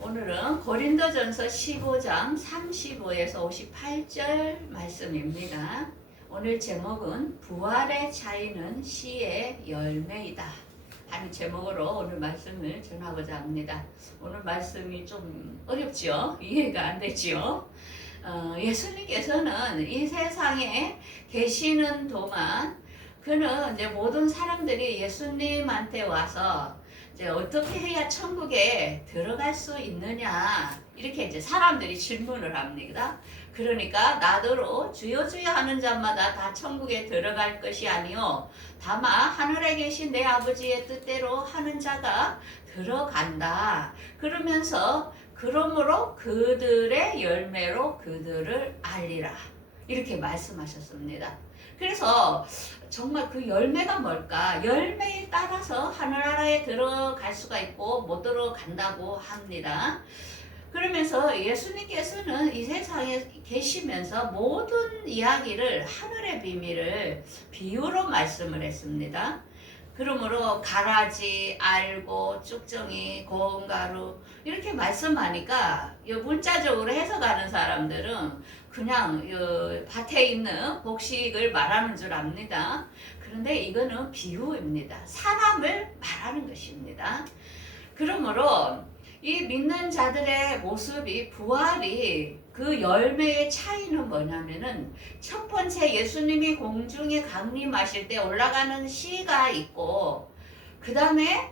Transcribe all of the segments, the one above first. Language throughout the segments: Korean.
오늘은 고린도전서 15장 35에서 58절 말씀입니다. 오늘 제목은 부활의 차이는 씨의 열매이다 하는 제목으로 오늘 말씀을 전하고자 합니다. 오늘 말씀이 좀 어렵죠? 이해가 안 되죠? 예수님께서는 이 세상에 계시는 동안 그는 이제 모든 사람들이 예수님한테 와서 이제 어떻게 해야 천국에 들어갈 수 있느냐 이렇게 이제 사람들이 질문을 합니다. 그러니까 나더러 주여 주여 하는 자마다 다 천국에 들어갈 것이 아니요 다만 하늘에 계신 내 아버지의 뜻대로 하는 자가 들어간다. 그러면서 그러므로 그들의 열매로 그들을 알리라 이렇게 말씀하셨습니다. 그래서 정말 그 열매가 뭘까? 열매에 따라서 하늘나라에 들어갈 수가 있고 못 들어간다고 합니다. 그러면서 예수님께서는 이 세상에 계시면서 모든 이야기를 하늘의 비밀을 비유로 말씀을 했습니다. 그러므로 가라지, 알고, 쭉정이, 고운 가루 이렇게 말씀하니까 문자적으로 해석하는 사람들은 그냥 밭에 있는 곡식을 말하는 줄 압니다. 그런데 이거는 비유입니다. 사람을 말하는 것입니다. 그러므로 이 믿는 자들의 모습이 부활이 그 열매의 차이는 뭐냐면은 첫 번째 예수님이 공중에 강림하실 때 올라가는 씨가 있고 그 다음에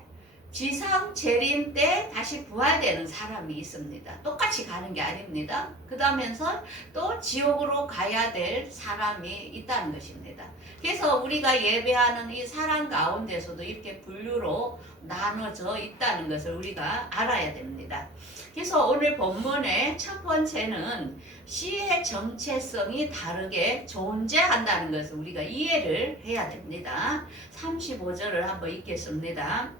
지상 재림 때 다시 부활되는 사람이 있습니다. 똑같이 가는 게 아닙니다. 그 다음에서 또 지옥으로 가야 될 사람이 있다는 것입니다. 그래서 우리가 예배하는 이 사람 가운데서도 이렇게 분류로 나눠져 있다는 것을 우리가 알아야 됩니다. 그래서 오늘 본문의 첫 번째는 씨의 정체성이 다르게 존재한다는 것을 우리가 이해를 해야 됩니다. 35절을 한번 읽겠습니다.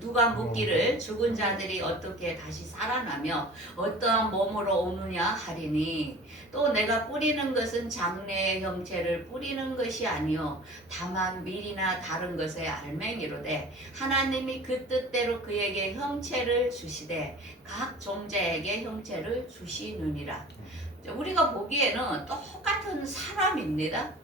누가 묻기를 죽은 자들이 어떻게 다시 살아나며 어떠한 몸으로 오느냐 하리니 또 내가 뿌리는 것은 장래의 형체를 뿌리는 것이 아니요 다만 밀이나 다른 것의 알맹이로되 하나님이 그 뜻대로 그에게 형체를 주시되 각 종자에게 형체를 주시느니라. 우리가 보기에는 똑같은 사람입니다.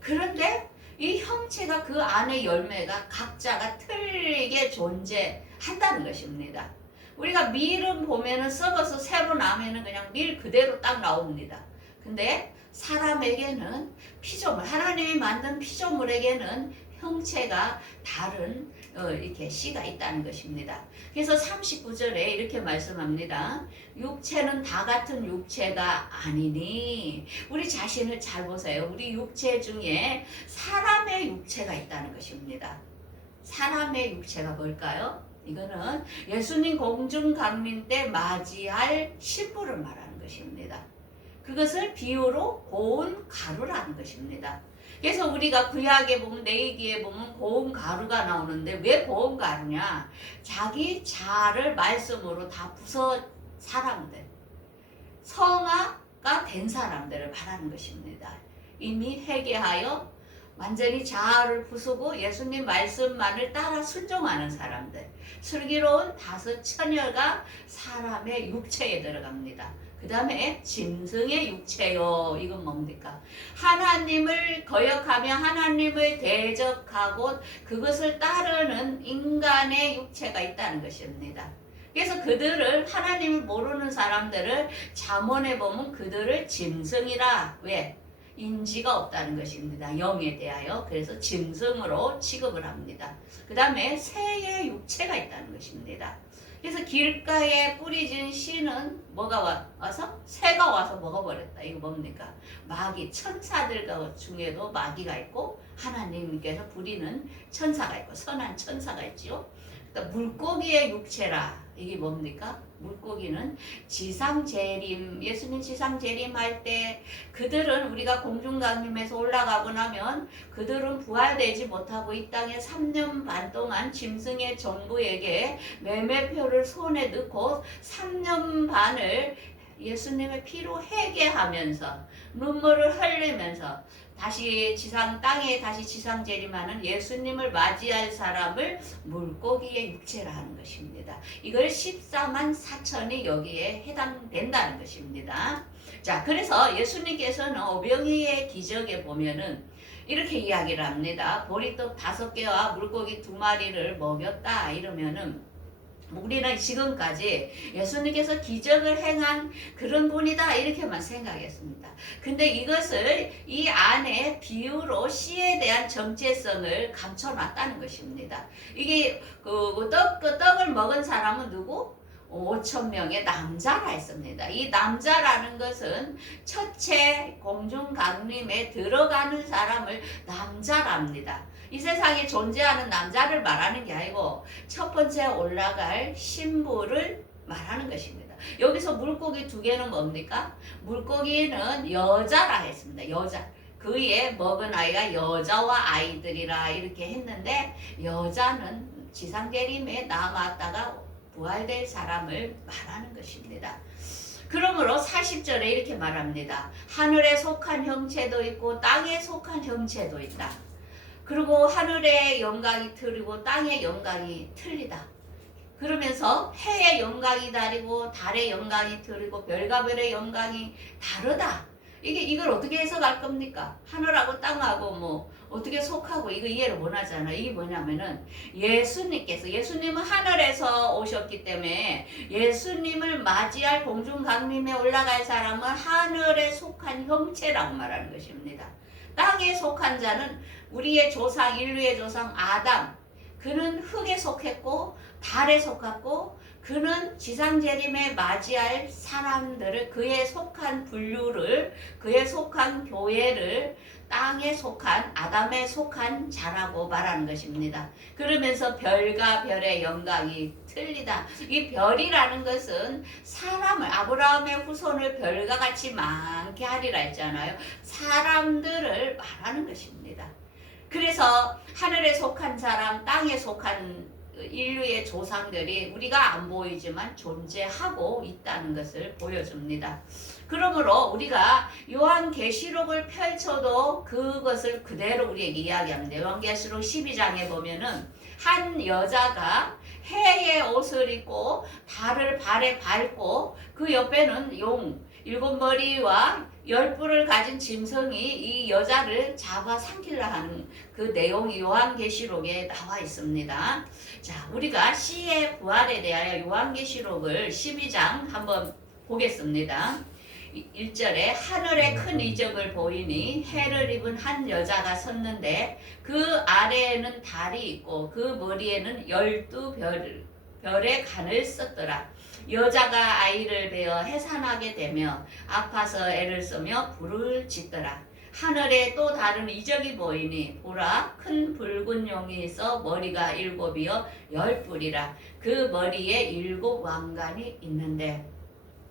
그런데 이 형체가 그 안에 열매가 각자가 틀리게 존재한다는 것입니다. 우리가 밀은 보면은 썩어서 새로 나면은 그냥 밀 그대로 딱 나옵니다. 근데 사람에게는 피조물, 하나님이 만든 피조물에게는 형체가 다른 이렇게 씨가 있다는 것입니다. 그래서 39절에 이렇게 말씀합니다. 육체는 다 같은 육체가 아니니 우리 자신을 잘 보세요. 우리 육체 중에 사람의 육체가 있다는 것입니다. 사람의 육체가 뭘까요? 이거는 예수님 공중 강림 때 맞이할 신부를 말하는 것입니다. 그것을 비유로 고운 가루라는 것입니다. 그래서 우리가 구약에 보면 레위기에 보면 고운 가루가 나오는데 왜 고운 가루냐? 자기 자아를 말씀으로 다 부숴 사람들, 성화가 된 사람들을 말하는 것입니다. 이미 회개하여 완전히 자아를 부수고 예수님 말씀만을 따라 순종하는 사람들, 슬기로운 다섯 처녀가 사람의 육체에 들어갑니다. 그 다음에 짐승의 육체요. 이건 뭡니까? 하나님을 거역하며 하나님을 대적하고 그것을 따르는 인간의 육체가 있다는 것입니다. 그래서 그들을 하나님을 모르는 사람들을 잠언에 보면 그들을 짐승이라. 왜? 인지가 없다는 것입니다. 영에 대하여. 그래서 짐승으로 취급을 합니다. 그 다음에 새의 육체가 있다는 것입니다. 그래서 길가에 뿌려진 씨는 뭐가 와서? 새가 와서 먹어버렸다. 이거 뭡니까? 마귀, 천사들 중에도 마귀가 있고 하나님께서 부리는 천사가 있고 선한 천사가 있지요. 그러니까 물고기의 육체라. 이게 뭡니까? 물고기는 지상재림, 예수님 지상재림할 때 그들은 우리가 공중강림에서 올라가고 나면 그들은 부활되지 못하고 이 땅에 3년 반 동안 짐승의 정부에게 매매표를 손에 넣고 3년 반을 예수님의 피로 회개하면서 눈물을 흘리면서 다시 땅에 다시 지상 재림하는 예수님을 맞이할 사람을 물고기의 육체라 하는 것입니다. 이걸 14만 4천이 여기에 해당된다는 것입니다. 자, 그래서 예수님께서는 오병이의 기적에 보면은 이렇게 이야기를 합니다. 보리떡 5개와 물고기 2마리를 먹였다 이러면은 우리는 지금까지 예수님께서 기적을 행한 그런 분이다 이렇게만 생각했습니다. 근데 이것을 이 안에 비유로 씨에 대한 정체성을 감춰놨다는 것입니다. 이게 그 떡을 먹은 사람은 누구? 5천 명의 남자라 했습니다. 이 남자라는 것은 첫째 공중강림에 들어가는 사람을 남자랍니다. 이 세상에 존재하는 남자를 말하는 게 아니고 첫 번째 올라갈 신부를 말하는 것입니다. 여기서 물고기 2개는 뭡니까? 물고기는 여자라 했습니다. 여자. 그의 먹은 아이가 여자와 아이들이라 이렇게 했는데 여자는 지상재림에 남았다가 부활될 사람을 말하는 것입니다. 그러므로 40절에 이렇게 말합니다. 하늘에 속한 형체도 있고 땅에 속한 형체도 있다. 그리고 하늘의 영광이 틀리고 땅의 영광이 틀리다. 그러면서 해의 영광이 다르고 달의 영광이 틀리고 별과 별의 영광이 다르다. 이걸 어떻게 해석할 겁니까? 하늘하고 땅하고 뭐 어떻게 속하고 이거 이해를 못 하잖아요. 이게 뭐냐면은 예수님은 하늘에서 오셨기 때문에 예수님을 맞이할 공중강림에 올라갈 사람은 하늘에 속한 형체라고 말하는 것입니다. 땅에 속한 자는 우리의 조상, 인류의 조상 아담, 그는 흙에 속했고 달에 속했고 그는 지상재림에 맞이할 사람들을 그에 속한 분류를 그에 속한 교회를 땅에 속한 아담에 속한 자라고 말하는 것입니다. 그러면서 별과 별의 영광이 틀리다. 이 별이라는 것은 사람을 아브라함의 후손을 별과 같이 많게 하리라 했잖아요. 사람들을 말하는 것입니다. 그래서 하늘에 속한 사람, 땅에 속한 인류의 조상들이 우리가 안 보이지만 존재하고 있다는 것을 보여줍니다. 그러므로 우리가 요한계시록을 펼쳐도 그것을 그대로 우리에게 이야기합니다. 요한계시록 12장에 보면은 한 여자가 해의 옷을 입고 달을 발에 밟고 그 옆에는 용 7머리와 10뿔을 가진 짐승이 이 여자를 잡아삼키려 하는 그 내용이 요한계시록에 나와 있습니다. 자, 우리가 씨의 부활에 대하여 요한계시록을 12장 한번 보겠습니다. 1절에 하늘에 큰 이적을 보이니 해를 입은 한 여자가 섰는데 그 아래에는 달이 있고 그 머리에는 12별의 간을 썼더라. 여자가 아이를 베어 해산하게 되며 아파서 애를 쓰며 불을 짓더라. 하늘에 또 다른 이적이 보이니 보라 큰 붉은 용이 있어 머리가 7이요 10뿔이라. 그 머리에 7 왕관이 있는데,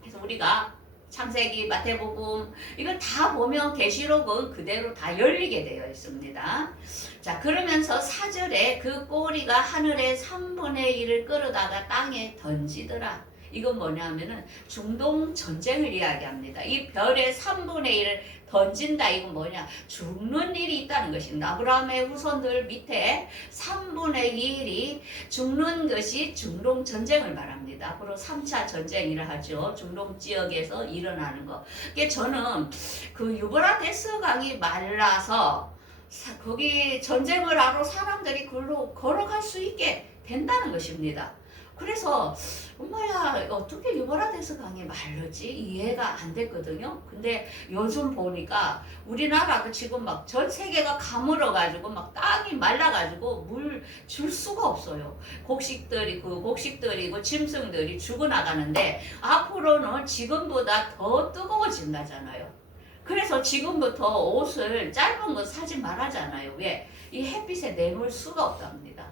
그래서 우리가 창세기, 마태복음 이걸 다 보면 계시록은 그대로 다 열리게 되어 있습니다. 자, 그러면서 4절에 그 꼬리가 하늘의 3분의 1을 끌어다가 땅에 던지더라. 이건 뭐냐면은 중동 전쟁을 이야기합니다. 이 별의 3분의 1을 던진다. 이건 뭐냐? 죽는 일이 있다는 것입니다. 아브라함의 후손들 밑에 3분의 1이 죽는 것이 중동 전쟁을 말합니다. 앞으로 3차 전쟁이라 하죠. 중동 지역에서 일어나는 거. 그게 저는 그 유브라데스 강이 말라서 거기 전쟁을 하러 사람들이 글로 걸어갈 수 있게 된다는 것입니다. 그래서 엄마야 어떻게 유브라데스 강이 마르지? 이해가 안 됐거든요. 근데 요즘 보니까 우리나라도 지금 막 전 세계가 가물어가지고 막 땅이 말라가지고 물 줄 수가 없어요. 곡식들이고 짐승들이 죽어나가는데 앞으로는 지금보다 더 뜨거워진다잖아요. 그래서 지금부터 옷을 짧은 거 사지 말라잖아요. 왜? 이 햇빛에 내놓을 수가 없답니다.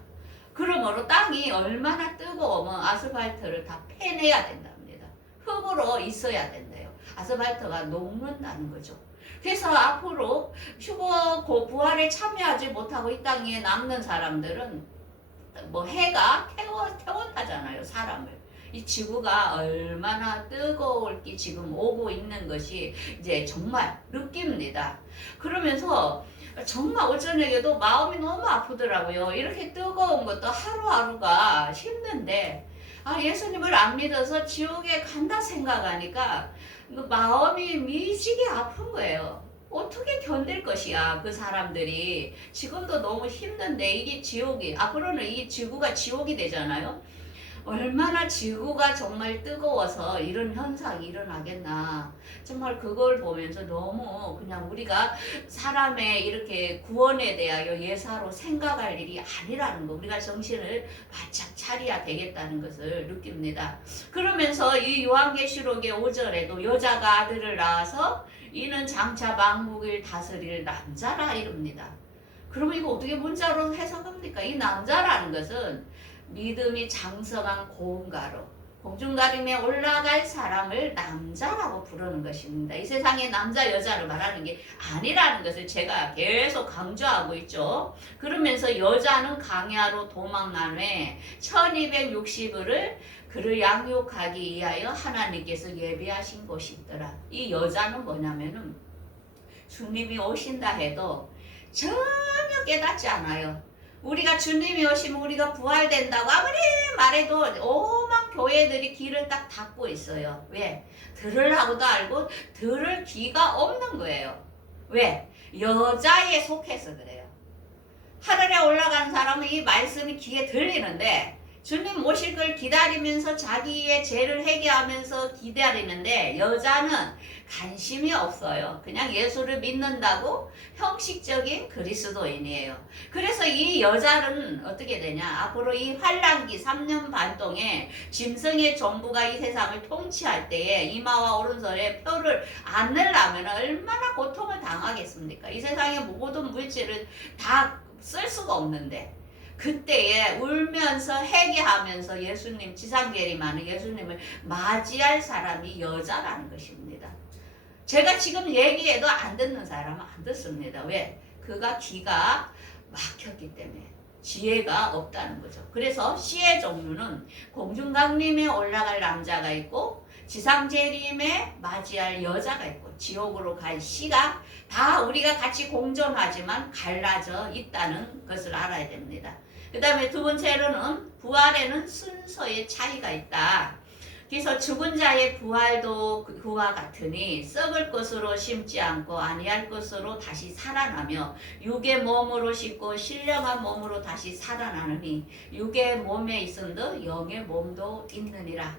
그러므로 땅이 얼마나 뜨거우면 아스팔트를 다 패내야 된답니다. 흙으로 있어야 된대요. 아스팔트가 녹는다는 거죠. 그래서 앞으로 부활에 참여하지 못하고 이 땅에 남는 사람들은 뭐 해가 태워나잖아요, 사람을. 이 지구가 얼마나 뜨거울지 지금 오고 있는 것이 이제 정말 느낍니다. 그러면서 정말 어쩌냐게도 마음이 너무 아프더라고요. 이렇게 뜨거운 것도 하루하루가 힘든데 예수님을 안 믿어서 지옥에 간다 생각하니까 마음이 미치게 아픈 거예요. 어떻게 견딜 것이야 그 사람들이. 지금도 너무 힘든데 이게 지옥이, 앞으로는 이 지구가 지옥이 되잖아요. 얼마나 지구가 정말 뜨거워서 이런 현상이 일어나겠나. 정말 그걸 보면서 너무 그냥 우리가 사람의 이렇게 구원에 대하여 예사로 생각할 일이 아니라는 거, 우리가 정신을 바짝 차려야 되겠다는 것을 느낍니다. 그러면서 이 요한계시록의 5절에도 여자가 아들을 낳아서 이는 장차 만국을 다스릴 남자라 이럽니다. 그러면 이거 어떻게 문자로 해석합니까? 이 남자라는 것은 믿음이 장성한 고음가로 공중가림에 올라갈 사람을 남자라고 부르는 것입니다. 이 세상에 남자 여자를 말하는 게 아니라는 것을 제가 계속 강조하고 있죠. 그러면서 여자는 강야로 도망난 후에 1260을을 그를 양육하기 위하여 하나님께서 예비하신 곳이 있더라. 이 여자는 뭐냐면은 주님이 오신다 해도 전혀 깨닫지 않아요. 우리가 주님이 오시면 우리가 부활된다고 아무리 말해도 오만 교회들이 길을 딱 닫고 있어요. 왜? 들으려고도 알고 들을 귀가 없는 거예요. 왜? 여자에 속해서 그래요. 하늘에 올라간 사람은 이 말씀이 귀에 들리는데 주님 오실 걸 기다리면서 자기의 죄를 회개하면서 기다리는데 여자는 관심이 없어요. 그냥 예수를 믿는다고 형식적인 그리스도인이에요. 그래서 이 여자는 어떻게 되냐? 앞으로 이 환란기 3년 반 동안 짐승의 정부가 이 세상을 통치할 때에 이마와 오른손에 표를 안 내려면 얼마나 고통을 당하겠습니까? 이 세상의 모든 물질을 다 쓸 수가 없는데 그때에 울면서 회개하면서 예수님 지상계림하는 예수님을 맞이할 사람이 여자라는 것입니다. 제가 지금 얘기해도 안 듣는 사람은 안 듣습니다. 왜? 그가 귀가 막혔기 때문에 지혜가 없다는 거죠. 그래서 시의 종류는 공중강림에 올라갈 남자가 있고 지상재림에 맞이할 여자가 있고 지옥으로 갈 시가 다 우리가 같이 공존하지만 갈라져 있다는 것을 알아야 됩니다. 그 다음에 두 번째로는 부활에는 순서의 차이가 있다. 그래서 죽은 자의 부활도 그와 같으니 썩을 것으로 심지 않고 아니할 것으로 다시 살아나며 육의 몸으로 씻고 신령한 몸으로 다시 살아나느니 육의 몸에 있음도 영의 몸도 있느니라.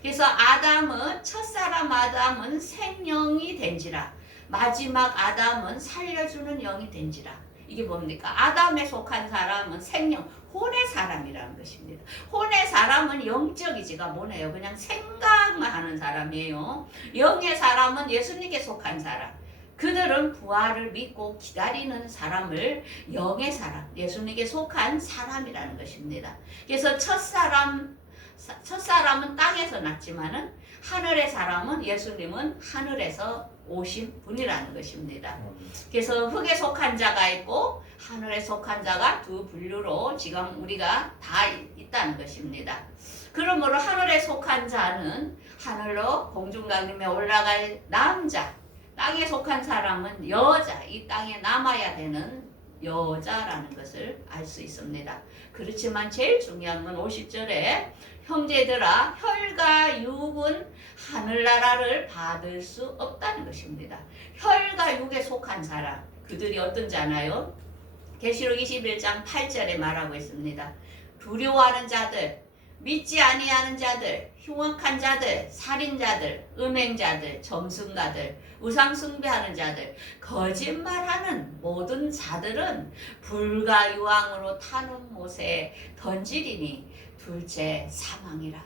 그래서 아담은 첫사람 아담은 생명이 된지라 마지막 아담은 살려주는 영이 된지라. 이게 뭡니까? 아담에 속한 사람은 생명, 혼의 사람이라는 것입니다. 혼의 사람은 영적이지가 뭐네요. 그냥 생각만 하는 사람이에요. 영의 사람은 예수님께 속한 사람. 그들은 부활을 믿고 기다리는 사람을 영의 사람, 예수님께 속한 사람이라는 것입니다. 그래서 첫사람은 땅에서 났지만은 하늘의 사람은 예수님은 하늘에서 오신 분이라는 것입니다. 그래서 흙에 속한 자가 있고 하늘에 속한 자가 두 분류로 지금 우리가 다 있다는 것입니다. 그러므로 하늘에 속한 자는 하늘로 공중강림에 올라갈 남자, 땅에 속한 사람은 여자, 이 땅에 남아야 되는 여자라는 것을 알 수 있습니다. 그렇지만 제일 중요한 건 50절에 형제들아 혈과 육은 하늘나라를 받을 수 없다는 것입니다. 혈과 육에 속한 사람, 그들이 어떤 자나요? 계시록 21장 8절에 말하고 있습니다. 두려워하는 자들, 믿지 아니하는 자들, 흉악한 자들, 살인자들, 음행자들, 점순가들, 우상 숭배하는 자들, 거짓말하는 모든 자들은 불과 유황으로 타는 못에 던지리니 둘째 사망이라.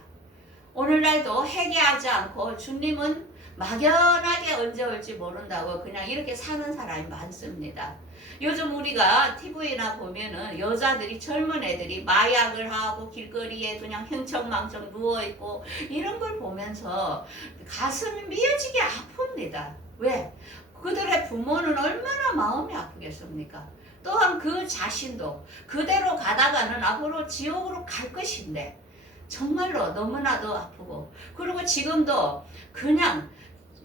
오늘날도 회개하지 않고 주님은 막연하게 언제 올지 모른다고 그냥 이렇게 사는 사람이 많습니다. 요즘 우리가 TV나 보면은 여자들이 젊은 애들이 마약을 하고 길거리에 그냥 흥청망청 누워있고 이런 걸 보면서 가슴이 미어지게 아픕니다. 왜? 그들의 부모는 얼마나 마음이 아프겠습니까? 또한 그 자신도 그대로 가다가는 앞으로 지옥으로 갈 것인데 정말로 너무나도 아프고, 그리고 지금도 그냥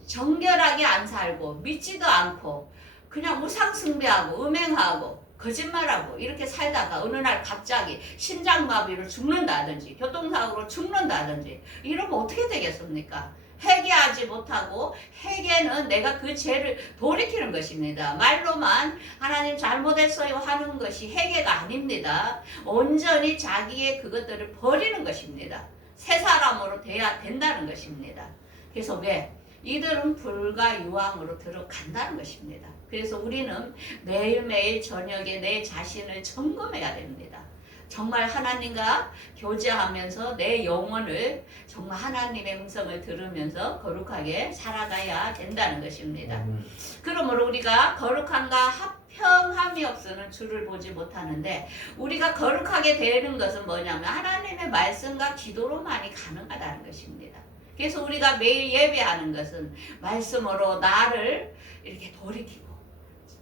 정결하게 안 살고 믿지도 않고 그냥 우상숭배하고 음행하고 거짓말하고 이렇게 살다가 어느 날 갑자기 심장마비로 죽는다든지 교통사고로 죽는다든지 이러면 어떻게 되겠습니까? 회개하지 못하고, 회개는 내가 그 죄를 돌이키는 것입니다. 말로만 하나님 잘못했어요 하는 것이 회개가 아닙니다. 온전히 자기의 그것들을 버리는 것입니다. 새 사람으로 돼야 된다는 것입니다. 그래서 왜? 이들은 불과 유황으로 들어간다는 것입니다. 그래서 우리는 매일매일 저녁에 내 자신을 점검해야 됩니다. 정말 하나님과 교제하면서 내 영혼을 정말 하나님의 음성을 들으면서 거룩하게 살아가야 된다는 것입니다. 그러므로 우리가 거룩함과 합평함이 없으면 주를 보지 못하는데, 우리가 거룩하게 되는 것은 뭐냐면 하나님의 말씀과 기도로만이 가능하다는 것입니다. 그래서 우리가 매일 예배하는 것은 말씀으로 나를 이렇게 돌이키고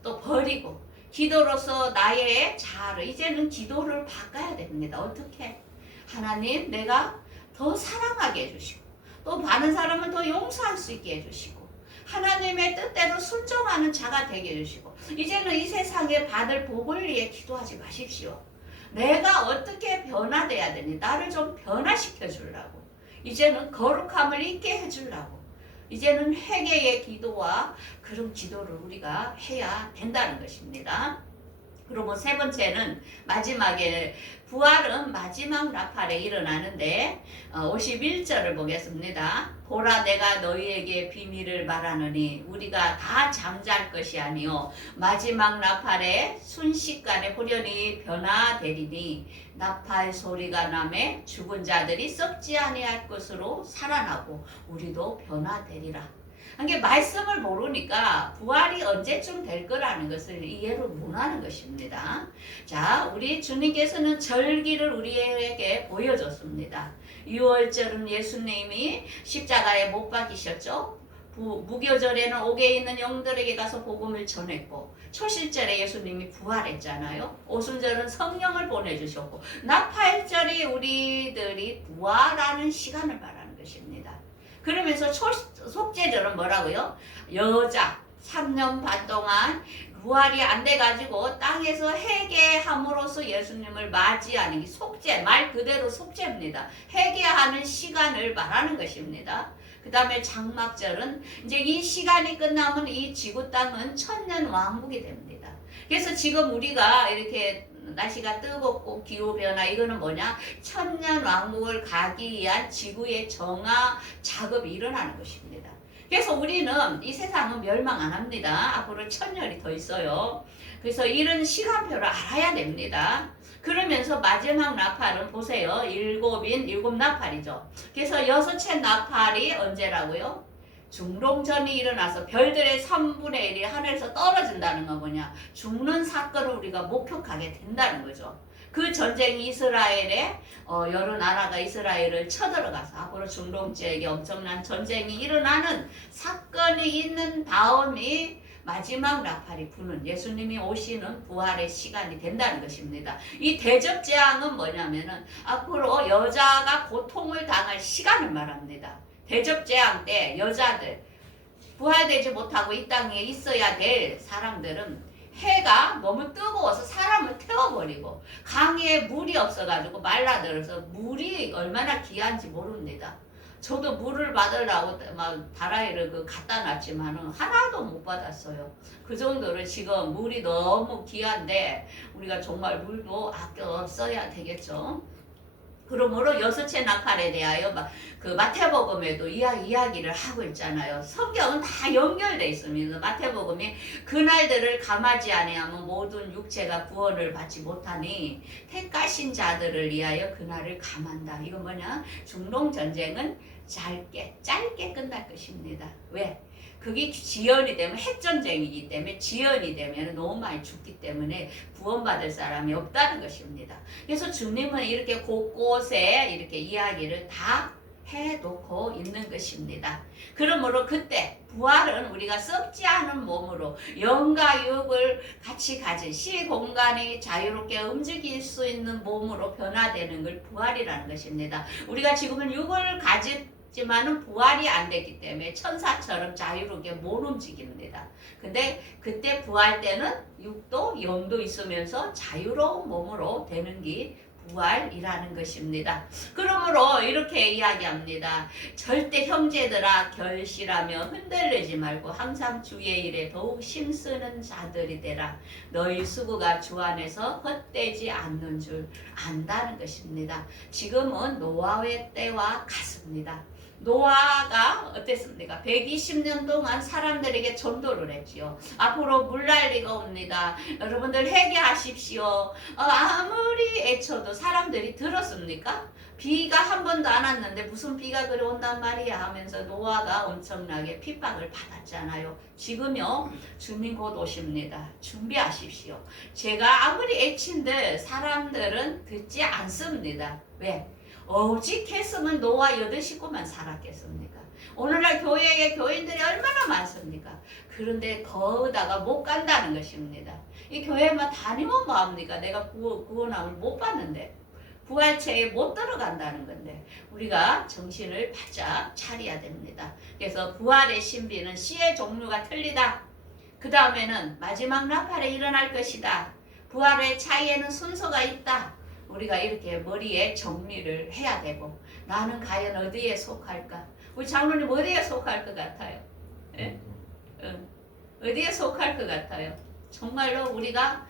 또 버리고, 기도로서 나의 자아를, 이제는 기도를 바꿔야 됩니다. 어떻게? 하나님, 내가 더 사랑하게 해주시고 또 많은 사람을 더 용서할 수 있게 해주시고 하나님의 뜻대로 순종하는 자가 되게 해주시고, 이제는 이 세상에 받을 복을 위해 기도하지 마십시오. 내가 어떻게 변화돼야 되니? 나를 좀 변화시켜 주려고, 이제는 거룩함을 있게 해주려고, 이제는 회개의 기도와 그런 기도를 우리가 해야 된다는 것입니다. 그리고 세 번째는 마지막에, 부활은 마지막 나팔에 일어나는데 51절을 보겠습니다. 보라, 내가 너희에게 비밀을 말하노니 우리가 다 잠잘 것이 아니요 마지막 나팔에 순식간에 후련히 변화되리니, 나팔 소리가 나매 죽은 자들이 썩지 아니할 것으로 살아나고 우리도 변화되리라. 이게 말씀을 모르니까 부활이 언제쯤 될 거라는 것을 이해를 못하는 것입니다. 자, 우리 주님께서는 절기를 우리에게 보여줬습니다. 6월절은 예수님이 십자가에 못 박히셨죠. 무교절에는 옥에 있는 영들에게 가서 복음을 전했고, 초실절에 예수님이 부활했잖아요. 오순절은 성령을 보내주셨고, 나팔절이 우리들이 부활하는 시간을 말하는 것입니다. 그러면서 속죄절은 뭐라고요? 여자 3년 반 동안 부활이 안 돼가지고 땅에서 회개함으로써 예수님을 맞이하는 게 속죄, 말 그대로 속죄입니다. 회개하는 시간을 말하는 것입니다. 그 다음에 장막절은 이제 이 시간이 끝나면 이 지구 땅은 천년 왕국이 됩니다. 그래서 지금 우리가 이렇게 날씨가 뜨겁고 기후변화, 이거는 뭐냐? 천년 왕국을 가기 위한 지구의 정화 작업이 일어나는 것입니다. 그래서 우리는 이 세상은 멸망 안 합니다. 앞으로 1000년이 더 있어요. 그래서 이런 시간표를 알아야 됩니다. 그러면서 마지막 나팔은 보세요. 일곱 나팔이죠. 그래서 여섯째 나팔이 언제라고요? 중동전이 일어나서 별들의 3분의 1이 하늘에서 떨어진다는 건 뭐냐? 죽는 사건을 우리가 목격하게 된다는 거죠. 그 전쟁이 이스라엘에 여러 나라가 이스라엘을 쳐들어가서 앞으로 중동 지역에 엄청난 전쟁이 일어나는 사건이 있는 다음이 마지막 나팔이 부는, 예수님이 오시는 부활의 시간이 된다는 것입니다. 이 대접재앙은 뭐냐면은 앞으로 여자가 고통을 당할 시간을 말합니다. 대접재앙 때 여자들, 부활되지 못하고 이 땅에 있어야 될 사람들은 해가 너무 뜨거워서 사람을 태워버리고, 강에 물이 없어가지고 말라들어서, 물이 얼마나 귀한지 모릅니다. 저도 물을 받으려고 막 다라이를 갖다 놨지만은 하나도 못 받았어요. 그 정도로 지금 물이 너무 귀한데 우리가 정말 물도 아껴 써야 되겠죠. 그러므로 여섯째 나팔에 대하여 그 마태복음에도 이야기를 하고 있잖아요. 성경은 다 연결되어 있습니다. 마태복음이 그날들을 감하지 아니하면 모든 육체가 구원을 받지 못하니 택하신 자들을 위하여 그날을 감한다. 이건 뭐냐? 중동전쟁은 짧게 끝날 것입니다. 왜? 그게 지연이 되면 핵전쟁이기 때문에, 지연이 되면 너무 많이 죽기 때문에 구원받을 사람이 없다는 것입니다. 그래서 주님은 이렇게 곳곳에 이렇게 이야기를 다 해놓고 있는 것입니다. 그러므로 그때 부활은 우리가 썩지 않은 몸으로 영과 육을 같이 가진 시공간이 자유롭게 움직일 수 있는 몸으로 변화되는 걸 부활이라는 것입니다. 우리가 지금은 육을 가지지만은 부활이 안 됐기 때문에 천사처럼 자유롭게 못 움직입니다. 근데 그때 부활 때는 육도 영도 있으면서 자유로운 몸으로 되는 게 부활이라는 것입니다. 그러므로 이렇게 이야기합니다. 절대 형제들아 결실하며 흔들리지 말고 항상 주의 일에 더욱 힘쓰는 자들이 되라. 너희 수고가 주 안에서 헛되지 않는 줄 안다는 것입니다. 지금은 노아의 때와 같습니다. 노아가 어땠습니까? 120년 동안 사람들에게 전도를 했지요. 앞으로 물난리가 옵니다. 여러분들 회개하십시오. 아무리 애쳐도 사람들이 들었습니까? 비가 한 번도 안 왔는데 무슨 비가 그리 온단 말이야 하면서 노아가 엄청나게 핍박을 받았잖아요. 지금요 주님 곧 오십니다. 준비하십시오. 제가 아무리 애친들 사람들은 듣지 않습니다. 왜? 오직 했으면 노아 8식구만 살았겠습니까? 오늘날 교회에 교인들이 얼마나 많습니까? 그런데 거기다가 못 간다는 것입니다. 이 교회만 다니면 뭐합니까? 내가 구원함을 못 받는데 부활체에 못 들어간다는 건데 우리가 정신을 바짝 차려야 됩니다. 그래서 부활의 신비는 씨의 종류가 틀리다. 그 다음에는 마지막 나팔에 일어날 것이다. 부활의 차이에는 순서가 있다. 우리가 이렇게 머리에 정리를 해야 되고 나는 과연 어디에 속할까? 우리 장로님 어디에 속할 것 같아요? 예? 어디에 속할 것 같아요? 정말로 우리가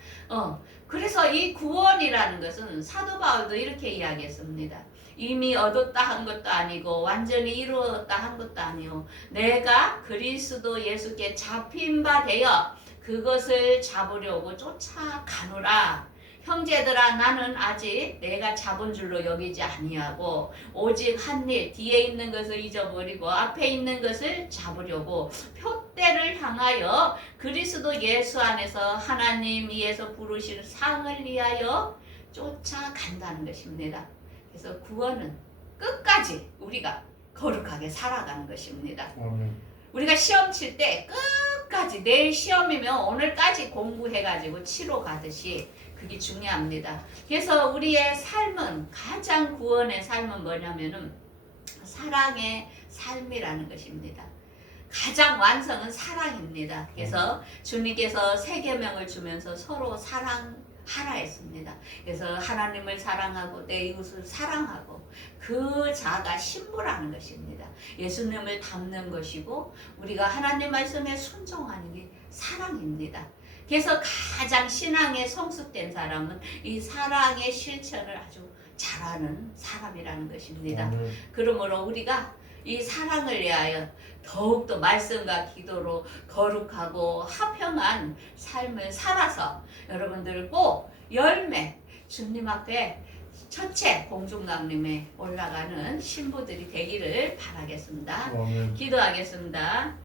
그래서 이 구원이라는 것은 사도 바울도 이렇게 이야기했습니다. 이미 얻었다 한 것도 아니고 완전히 이루었다 한 것도 아니요 내가 그리스도 예수께 잡힌 바 되어 그것을 잡으려고 쫓아가노라. 형제들아 나는 아직 내가 잡은 줄로 여기지 아니하고 오직 한 일 뒤에 있는 것을 잊어버리고 앞에 있는 것을 잡으려고 표대를 향하여 그리스도 예수 안에서 하나님 위에서 부르시는 상을 위하여 쫓아간다는 것입니다. 그래서 구원은 끝까지 우리가 거룩하게 살아가는 것입니다. 우리가 시험 칠 때 끝까지 내일 시험이면 오늘까지 공부해가지고 치러 가듯이 그게 중요합니다. 그래서 우리의 삶은 가장 구원의 삶은 뭐냐면은 사랑의 삶이라는 것입니다. 가장 완성은 사랑입니다. 그래서 주님께서 세 계명을 주면서 서로 사랑하라 했습니다. 그래서 하나님을 사랑하고 내 이웃을 사랑하고 그 자가 신부라는 것입니다. 예수님을 닮는 것이고 우리가 하나님 말씀에 순종하는 게 사랑입니다. 그래서 가장 신앙에 성숙된 사람은 이 사랑의 실천을 아주 잘하는 사람이라는 것입니다. 그러므로 우리가 이 사랑을 위하여 더욱더 말씀과 기도로 거룩하고 화평한 삶을 살아서 여러분들 꼭 열매 주님 앞에 첫째 공중강림에 올라가는 신부들이 되기를 바라겠습니다. 기도하겠습니다.